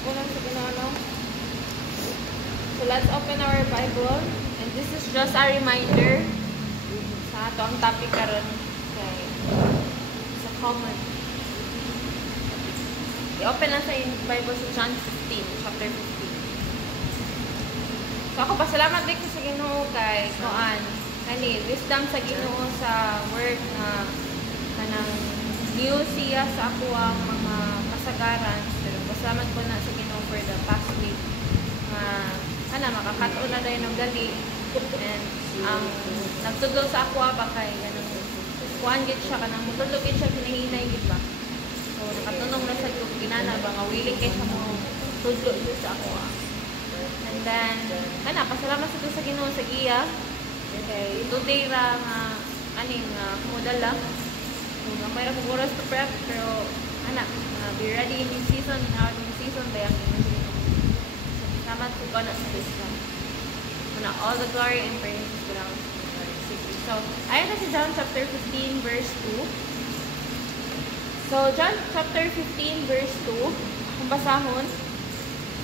Ako lang sa ginano. So let's open our Bible. And this is just a reminder sa ato ang topic karon kay sa common. I-open na sa Bible sa John 15, chapter 15. So ako pasalamat din ko sa Ginoo kay kuan kani wisdom sa Ginoo sa word na kanang new siya sa ako ang mga kasagaran. Pero pasalamat ko na sa Ginoo for the past week kana makakatuon na dahil ng gali and nagtudlo sa ako ba kay ganun kuan gid siya kanang mutudlo gid siya kinahinay gid ba. So nakatunong na sa yung ginana ba nga willing kay siya mo tudlo gid sa ako. And then kana pasalamat sa sa Ginoo sa iya kay today ra nga aning modala kung mayroon ko oras to prep pero ana be ready in season in out in season dayang salamat po ka na sa wisdom. Muna, all the glory and praise belongs to the Lord. So, ayan na si John chapter 15 verse 2. So, John chapter 15 verse 2, kung basahon,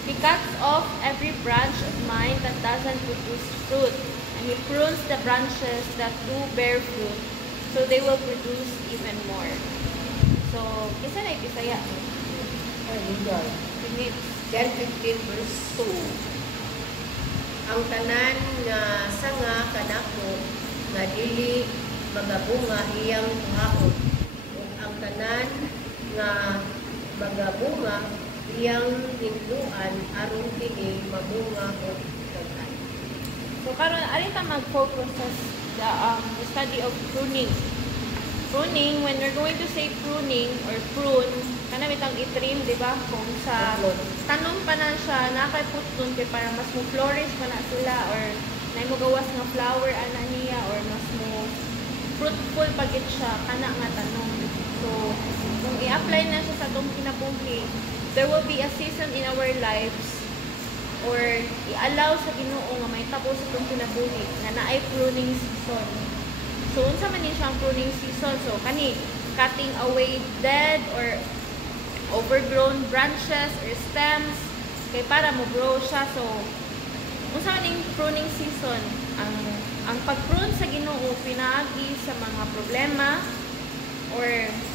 He cuts off every branch of mine that doesn't produce fruit, and He prunes the branches that do bear fruit, so they will produce even more. So, kisa na Bisaya. John 15 verse 2. Ang tanan nga sanga kanako nga dili magabunga iyang kuhaon, ug ang tanan nga magabunga iyang hinduan aron kini mabunga og daghan. So karon ari ta mag-focus sa the study of pruning. Pruning, when we're going to say pruning or prune, kana bitang i-trim, di ba? Kung sa tanong pa na siya, nakaiputlon kay para mas mo flourish pa na sila or na mo gawas nga flower ana niya or mas mo fruitful pagit siya kana nga tanong. So, kung i-apply na siya sa atong kinabuhi, there will be a season in our lives or i-allow sa Ginoo nga may tapos sa atong kinabuhi nga naay pruning season. So, unsa man ni siyang pruning season? So, kani, cutting away dead or overgrown branches or stems kay para mo grow siya. So, unsa man ning pruning season? Ang pag-prune sa Ginoo pinaagi sa mga problema or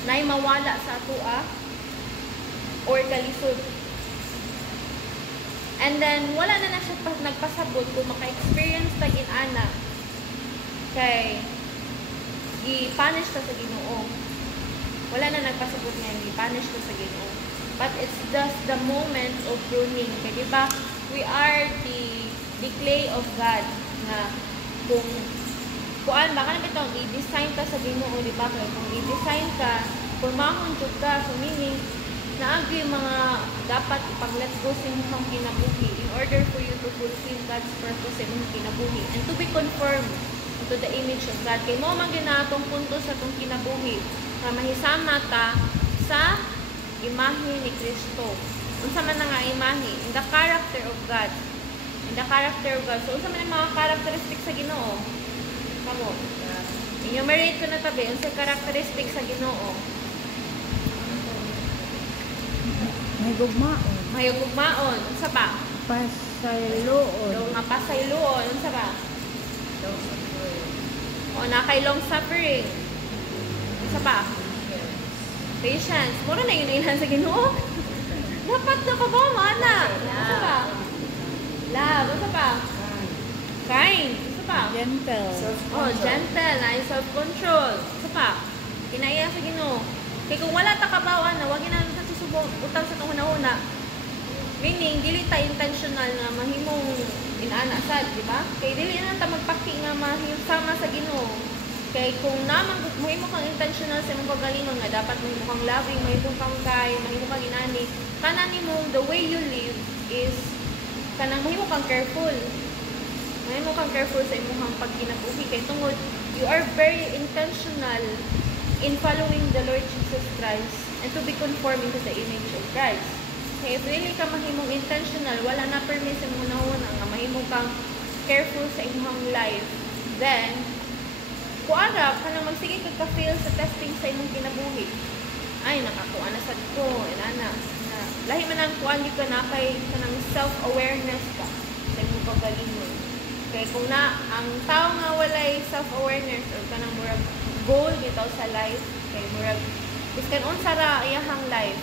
nay mawala sa atoa or kalisod. And then, wala na siya nagpasabot kung maka-experience tagin ana kay i-punish ta sa Ginoo. Wala na nagpasabot nga i-punish ta sa Ginoo. But it's just the moment of pruning. Kaya diba, we are the clay of God na kung kuan baka na bitong i-design ta sa Ginoo, diba? Kaya kung i-design ka, pumahon jud ka, so meaning naagi mga dapat ipang-let go sa inyong kinabuhi in order for you to fulfill God's purpose sa inyong kinabuhi and to be conformed to the image of God. Kay mo man ginatong punto sa itong kinabuhi na mahisama ta sa imahe ni Kristo. Unsa man nga imahe? In the character of God. In the character of God. So, unsa man ang mga characteristics sa Ginoo? Kamo. Enumerate ko na tabi. Unsa characteristics sa Ginoo? May gugmaon. May gugmaon. Unsa ba? Pasayloon. Nga pasayloon. Unsa ba? O na kay long suffering. Isa pa? Patience. Mura na yun ilan sa Ginoo. Dapat na pa ba, mana? Isa pa? Love. Isa pa? Kind. Isa pa? Gentle. Oh, gentle. Na self-control. Isa pa? Kinaya sa Ginoo. Kaya kung wala takabawan na, huwag na sa susubong utang sa itong una-una. Meaning, dili ta intentional na mahimong inana sad, di ba? Kay dili na ta magpaki nga mahima sa Ginoo. Kay kung naman mahimo kang intentional sa imong pagalingon nga dapat mahimo kang loving, mahimo kang kay, mahimo kang inani, kana nimo the way you live is kanang mahimo kang careful. Mahimo kang careful sa imong pagkinabuhi kay tungod you are very intentional in following the Lord Jesus Christ and to be conforming to the image of Christ. Kaya if really ka mahimong intentional, wala na permis mo na nga mahimong kang careful sa imong life, then kuara ka na magsige ka fail sa testing sa imong kinabuhi. Ay, nakakuha na sad ko, inana. Na, lahi man ang kuan gyud ka na kay kanang self-awareness ka sa imong pagalingon. Kay kung na ang tao nga walay self-awareness or kanang murag goal bitaw sa life kay murag biskan unsa ra iyahang life